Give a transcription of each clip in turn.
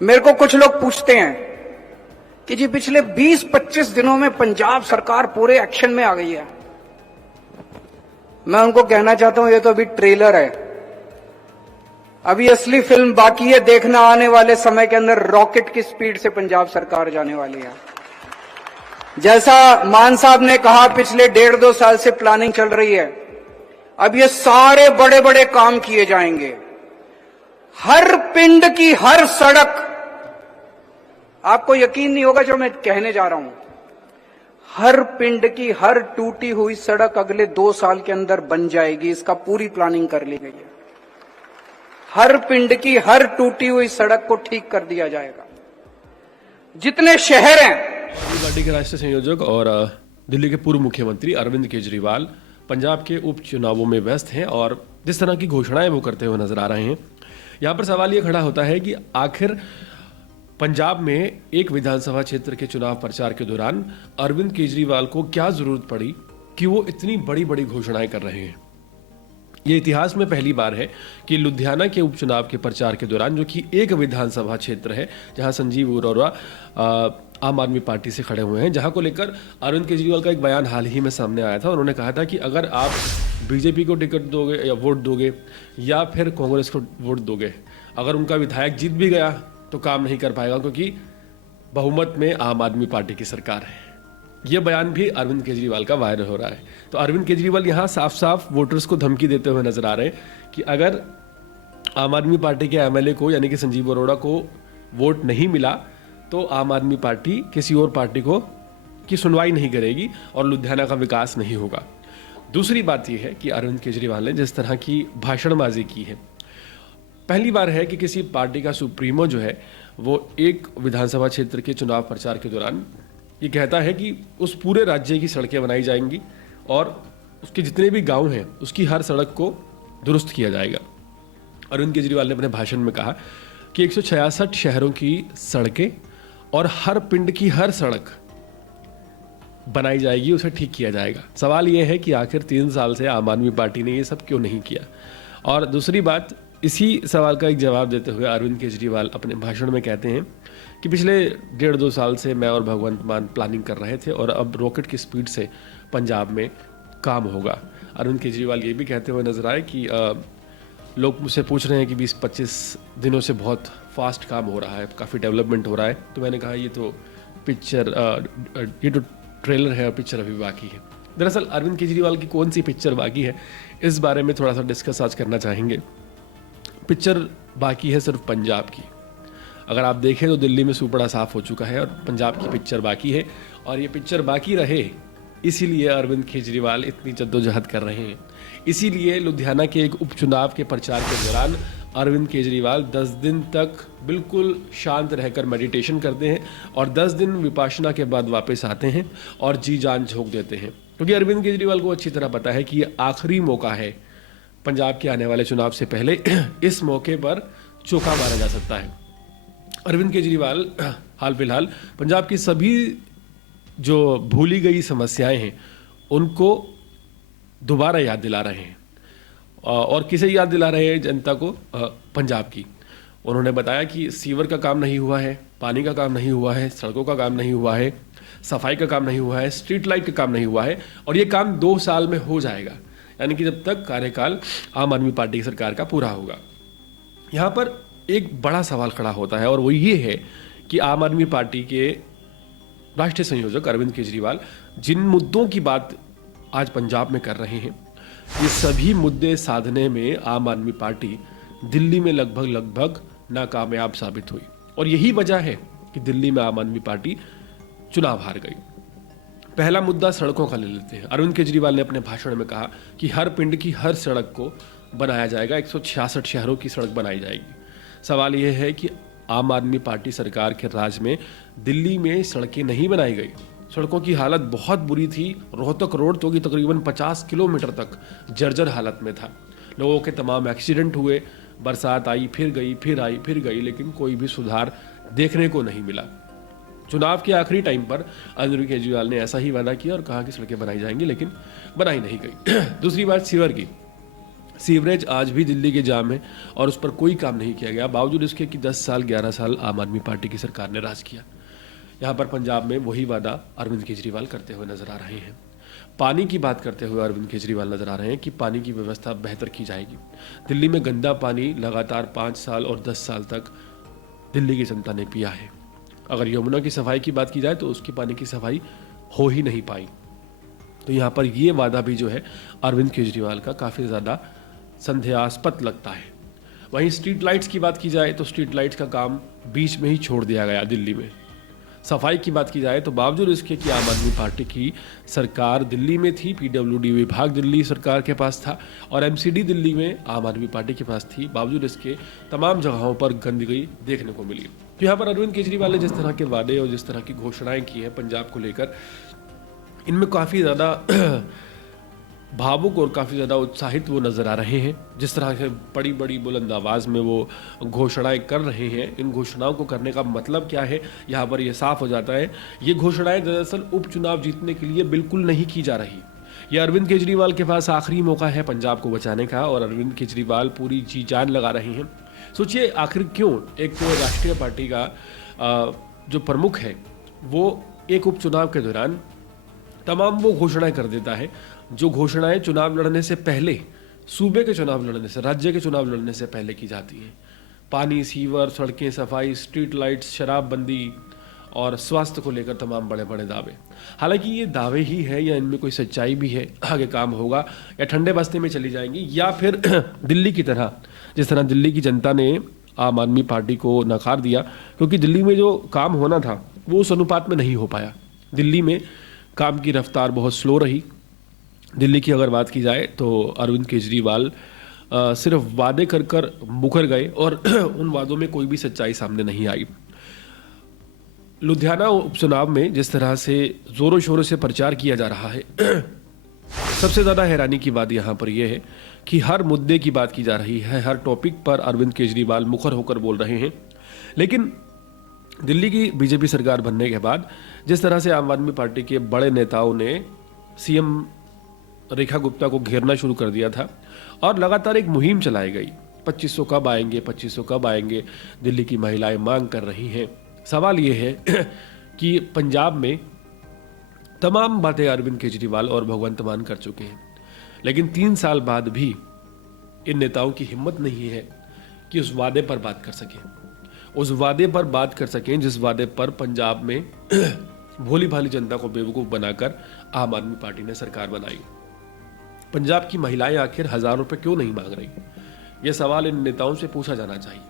मेरे को कुछ लोग पूछते हैं कि जी पिछले 20-25 दिनों में पंजाब सरकार पूरे एक्शन में आ गई है। मैं उनको कहना चाहता हूं ये तो अभी ट्रेलर है, अभी असली फिल्म बाकी है देखना। आने वाले समय के अंदर रॉकेट की स्पीड से पंजाब सरकार जाने वाली है। जैसा मान साहब ने कहा पिछले 1.5-2 साल से प्लानिंग चल रही है, अब ये सारे बड़े बड़े काम किए जाएंगे। हर पिंड की हर सड़क, आपको यकीन नहीं होगा जो मैं कहने जा रहा हूं, हर पिंड की हर टूटी हुई सड़क अगले 2 साल के अंदर बन जाएगी। इसका पूरी प्लानिंग कर ली गई है। हर पिंड की हर टूटी हुई सड़क को ठीक कर दिया जाएगा। जितने शहर हैं, पार्टी के राष्ट्रीय संयोजक और दिल्ली के पूर्व मुख्यमंत्री अरविंद केजरीवाल पंजाब के उपचुनावों में व्यस्त हैं और जिस तरह की घोषणाएं वो करते हुए नजर आ रहे हैं, यहां पर सवाल ये खड़ा होता है कि आखिर पंजाब में एक विधानसभा क्षेत्र के चुनाव प्रचार के दौरान अरविंद केजरीवाल को क्या जरूरत पड़ी कि वो इतनी बड़ी बड़ी घोषणाएं कर रहे हैं। ये इतिहास में पहली बार है कि लुधियाना के उपचुनाव के प्रचार के दौरान, जो कि एक विधानसभा क्षेत्र है जहां संजीव अरोड़ा आम आदमी पार्टी से खड़े हुए हैं, जहां को लेकर अरविंद केजरीवाल का एक बयान हाल ही में सामने आया था। उन्होंने कहा था कि अगर आप बीजेपी को टिकट दोगे या वोट दोगे या फिर कांग्रेस को वोट दोगे, अगर उनका विधायक जीत भी गया तो काम नहीं कर पाएगा क्योंकि बहुमत में आम आदमी पार्टी की सरकार है। यह बयान भी अरविंद केजरीवाल का वायरल हो रहा है। तो अरविंद केजरीवाल यहां साफ साफ वोटर्स को धमकी देते हुए नजर आ रहे हैं कि अगर आम आदमी पार्टी के एमएलए को यानी कि संजीव अरोड़ा को वोट नहीं मिला तो आम आदमी पार्टी किसी और पार्टी को की सुनवाई नहीं करेगी और लुधियाना का विकास नहीं होगा। दूसरी बात यह है कि अरविंद केजरीवाल ने जिस तरह की भाषणबाजी की है, पहली बार है कि किसी पार्टी का सुप्रीमो जो है वो एक विधानसभा क्षेत्र के चुनाव प्रचार के दौरान ये कहता है कि उस पूरे राज्य की सड़कें बनाई जाएंगी और उसके जितने भी गांव हैं उसकी हर सड़क को दुरुस्त किया जाएगा। अरविंद केजरीवाल ने अपने भाषण में कहा कि 166 शहरों की सड़कें और हर पिंड की हर सड़क बनाई जाएगी, उसे ठीक किया जाएगा। सवाल यह है कि आखिर 3 साल से आम आदमी पार्टी ने ये सब क्यों नहीं किया। और दूसरी बात, इसी सवाल का एक जवाब देते हुए अरविंद केजरीवाल अपने भाषण में कहते हैं कि पिछले 1.5-2 साल से मैं और भगवंत मान प्लानिंग कर रहे थे और अब रॉकेट की स्पीड से पंजाब में काम होगा। अरविंद केजरीवाल ये भी कहते हुए नजर आए कि लोग मुझसे पूछ रहे हैं कि 20-25 दिनों से बहुत फास्ट काम हो रहा है, काफ़ी डेवलपमेंट हो रहा है। तो मैंने कहा ये तो ट्रेलर है और पिक्चर अभी बाकी है। दरअसल अरविंद केजरीवाल की कौन सी पिक्चर बाकी है, इस बारे में थोड़ा सा डिस्कस आज करना चाहेंगे। पिक्चर बाकी है सिर्फ पंजाब की। अगर आप देखें तो दिल्ली में सुपड़ा साफ हो चुका है और पंजाब की पिक्चर बाकी है, और ये पिक्चर बाकी रहे इसीलिए अरविंद केजरीवाल इतनी जद्दोजहद कर रहे हैं। इसीलिए लुधियाना के एक उपचुनाव के प्रचार के दौरान अरविंद केजरीवाल 10 दिन तक बिल्कुल शांत रहकर मेडिटेशन करते हैं और 10 दिन विपाशना के बाद वापस आते हैं और जी जान झोंक देते हैं, क्योंकि अरविंद केजरीवाल को अच्छी तरह पता है कि ये आखिरी मौका है पंजाब के आने वाले चुनाव से पहले इस मौके पर चौका मारा जा सकता है। अरविंद केजरीवाल हाल फिलहाल पंजाब की सभी जो भूली गई समस्याएं हैं उनको दोबारा याद दिला रहे हैं। और किसे याद दिला रहे हैं? जनता को, पंजाब की। उन्होंने बताया कि सीवर का काम नहीं हुआ है, पानी का काम नहीं हुआ है, सड़कों का काम नहीं हुआ है, सफाई का काम नहीं हुआ है, स्ट्रीट लाइट का काम नहीं हुआ है, और ये काम 2 साल में हो जाएगा, यानी कि जब तक कार्यकाल आम आदमी पार्टी की सरकार का पूरा होगा। यहाँ पर एक बड़ा सवाल खड़ा होता है और वो ये है कि आम आदमी पार्टी के राष्ट्रीय संयोजक अरविंद केजरीवाल जिन मुद्दों की बात आज पंजाब में कर रहे हैं, ये सभी मुद्दे साधने में आम आदमी पार्टी दिल्ली में लगभग नाकामयाब साबित हुई। और यही वजह है कि दिल्ली में आम आदमी पार्टी चुनाव हार गई। पहला मुद्दा सड़कों का ले लेते हैं। अरविंद केजरीवाल ने अपने भाषण में कहा कि हर पिंड की हर सड़क को बनाया जाएगा, 166 शहरों की सड़क बनाई जाएगी। सवाल यह है कि आम आदमी पार्टी सरकार के राज में दिल्ली में सड़कें नहीं बनाई गई। सड़कों की हालत बहुत बुरी थी। रोहतक रोड तो कि तकरीबन 50 किलोमीटर तक जर्जर हालत में था। लोगों के तमाम एक्सीडेंट हुए, बरसात आई फिर गई, फिर आई फिर गई, लेकिन कोई भी सुधार देखने को नहीं मिला। चुनाव के आखिरी टाइम पर अरविंद केजरीवाल ने ऐसा ही वादा किया और कहा कि सड़कें बनाई जाएंगी, लेकिन बनाई नहीं गई। दूसरी बात सीवर की। सीवरेज आज भी दिल्ली के जाम है और उस पर कोई काम नहीं किया गया, बावजूद इसके कि 10 साल 11 साल आम आदमी पार्टी की सरकार ने राज किया। यहाँ पर पंजाब में वही वादा अरविंद केजरीवाल करते हुए नजर आ रहे हैं। पानी की बात करते हुए अरविंद केजरीवाल नजर आ रहे हैं कि पानी की व्यवस्था बेहतर की जाएगी। दिल्ली में गंदा पानी लगातार 5 साल और 10 साल तक दिल्ली की जनता ने पिया है। अगर यमुना की सफाई की बात की जाए तो उसकी पानी की सफाई हो ही नहीं पाई। तो यहाँ पर ये वादा भी जो है अरविंद केजरीवाल का काफ़ी ज़्यादा संदेहास्पद लगता है। वहीं स्ट्रीट लाइट्स की बात की जाए तो स्ट्रीट लाइट्स का काम बीच में ही छोड़ दिया गया दिल्ली में। सफाई की बात की जाए तो बावजूद इसके कि आम आदमी पार्टी की सरकार दिल्ली में थी, पीडब्ल्यूडी विभाग दिल्ली सरकार के पास था और एमसीडी दिल्ली में आम आदमी पार्टी के पास थी, बावजूद इसके तमाम जगहों पर गंदगी देखने को मिली। तो यहाँ पर अरविंद केजरीवाल ने जिस तरह के वादे और जिस तरह की घोषणाएं की हैं पंजाब को लेकर, इनमें काफ़ी ज़्यादा भावुक और काफ़ी ज़्यादा उत्साहित वो नज़र आ रहे हैं। जिस तरह से बड़ी बड़ी बुलंद आवाज़ में वो घोषणाएं कर रहे हैं, इन घोषणाओं को करने का मतलब क्या है यहाँ पर ये साफ हो जाता है। ये घोषणाएं दरअसल उपचुनाव जीतने के लिए बिल्कुल नहीं की जा रही। ये अरविंद केजरीवाल के पास आखिरी मौका है पंजाब को बचाने का और अरविंद केजरीवाल पूरी जी जान लगा रहे हैं। सोचिए आखिर क्यों एक तो राष्ट्रीय पार्टी का जो प्रमुख है वो एक उपचुनाव के दौरान तमाम वो घोषणाएं कर देता है जो घोषणाएं चुनाव लड़ने से पहले, सूबे के चुनाव लड़ने से, राज्य के चुनाव लड़ने से पहले की जाती हैं। पानी, सीवर, सड़कें, सफाई, स्ट्रीट लाइट्स, शराबबंदी और स्वास्थ्य को लेकर तमाम बड़े बड़े दावे। हालांकि ये दावे ही है या इनमें कोई सच्चाई भी है, आगे काम होगा या ठंडे बस्ते में चली जाएंगी, या फिर दिल्ली की तरह, जिस तरह दिल्ली की जनता ने आम आदमी पार्टी को नकार दिया क्योंकि दिल्ली में जो काम होना था वो उस अनुपात में नहीं हो पाया। दिल्ली में काम की रफ्तार बहुत स्लो रही। दिल्ली की अगर बात की जाए तो अरविंद केजरीवाल सिर्फ वादे कर कर मुकर गए और उन वादों में कोई भी सच्चाई सामने नहीं आई। लुधियाना उपचुनाव में जिस तरह से जोरों शोरों से प्रचार किया जा रहा है, सबसे ज़्यादा हैरानी की बात यहाँ पर यह है कि हर मुद्दे की बात की जा रही है, हर टॉपिक पर अरविंद केजरीवाल मुखर होकर बोल रहे हैं। लेकिन दिल्ली की बीजेपी सरकार बनने के बाद जिस तरह से आम आदमी पार्टी के बड़े नेताओं ने सीएम रेखा गुप्ता को घेरना शुरू कर दिया था और लगातार एक मुहिम चलाई गई, 2500 कब आएंगे, 2500 कब आएंगे, दिल्ली की महिलाएं मांग कर रही हैं। सवाल ये है कि पंजाब में तमाम बातें अरविंद केजरीवाल और भगवंत मान कर चुके हैं, लेकिन 3 साल बाद भी इन नेताओं की हिम्मत नहीं है कि उस वादे पर बात कर सकें, उस वादे पर बात कर सकें जिस वादे पर पंजाब में भोली भाली जनता को बेवकूफ़ बनाकर आम आदमी पार्टी ने सरकार बनाई। पंजाब की महिलाएं आखिर 1000 रुपये क्यों नहीं मांग रही, यह सवाल इन नेताओं से पूछा जाना चाहिए।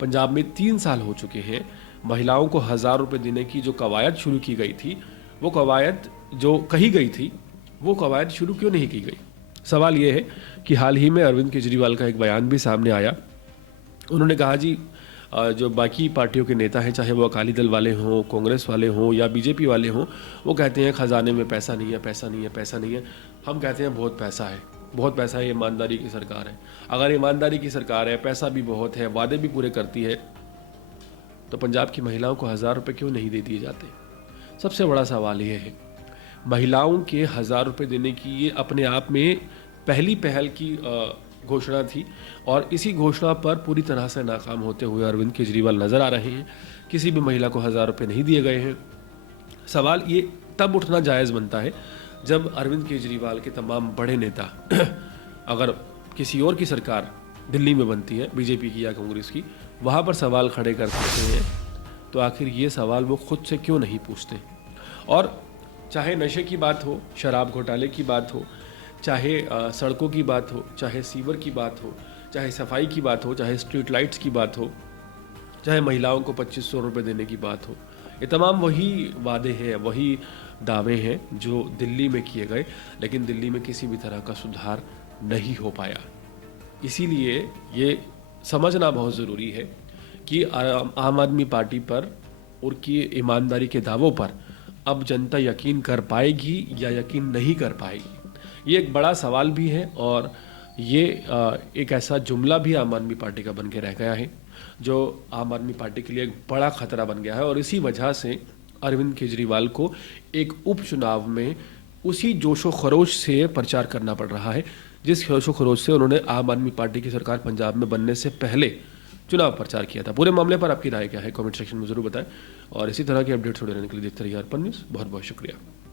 पंजाब में 3 साल हो चुके हैं, महिलाओं को 1000 रुपये देने की जो कवायद शुरू की गई थी, वो कवायद जो कही गई थी वो कवायद शुरू क्यों नहीं की गई। सवाल ये है कि हाल ही में अरविंद केजरीवाल का एक बयान भी सामने आया। उन्होंने कहा जी जो बाकी पार्टियों के नेता हैं, चाहे वो अकाली दल वाले हों, कांग्रेस वाले हों या बीजेपी वाले हों, वो कहते हैं खजाने में पैसा नहीं है, पैसा नहीं है, पैसा नहीं है। हम कहते हैं बहुत पैसा है, बहुत पैसा है, ईमानदारी की सरकार है। अगर ईमानदारी की सरकार है, पैसा भी बहुत है, वादे भी पूरे करती है, तो पंजाब की महिलाओं को 1000 रुपये क्यों नहीं दे दिए जाते। सबसे बड़ा सवाल ये है, महिलाओं के 1000 रुपये देने की ये अपने आप में पहली पहल की घोषणा थी और इसी घोषणा पर पूरी तरह से नाकाम होते हुए अरविंद केजरीवाल नजर आ रहे हैं। किसी भी महिला को 1000 रुपये नहीं दिए गए हैं। सवाल ये तब उठना जायज़ बनता है जब अरविंद केजरीवाल के तमाम बड़े नेता अगर किसी और की सरकार दिल्ली में बनती है, बीजेपी की या कांग्रेस की, वहाँ पर सवाल खड़े कर सकते हैं, तो आखिर ये सवाल वो खुद से क्यों नहीं पूछते। और चाहे नशे की बात हो, शराब घोटाले की बात हो, चाहे सड़कों की बात हो, चाहे सीवर की बात हो, चाहे सफाई की बात हो, चाहे स्ट्रीट लाइट्स की बात हो, चाहे महिलाओं को 2500 रुपये देने की बात हो, ये तमाम वही वादे हैं, वही दावे हैं जो दिल्ली में किए गए, लेकिन दिल्ली में किसी भी तरह का सुधार नहीं हो पाया। इसीलिए ये समझना बहुत ज़रूरी है कि आम आदमी पार्टी पर उनकी ईमानदारी के दावों पर अब जनता यकीन कर पाएगी या यकीन नहीं कर पाएगी। ये एक बड़ा सवाल भी है और ये एक ऐसा जुमला भी आम आदमी पार्टी का बन के रह गया है जो आम आदमी पार्टी के लिए एक बड़ा खतरा बन गया है। और इसी वजह से अरविंद केजरीवाल को एक उपचुनाव में उसी जोशो खरोश से प्रचार करना पड़ रहा है जिस होशो खरोश से उन्होंने आम आदमी पार्टी की सरकार पंजाब में बनने से पहले चुनाव प्रचार किया था। पूरे मामले पर आपकी राय क्या है, कमेंट सेक्शन में जरूर बताएं। और इसी तरह के अपडेट्स होने के लिए देखते रहिए अर्पण न्यूज़। बहुत बहुत शुक्रिया।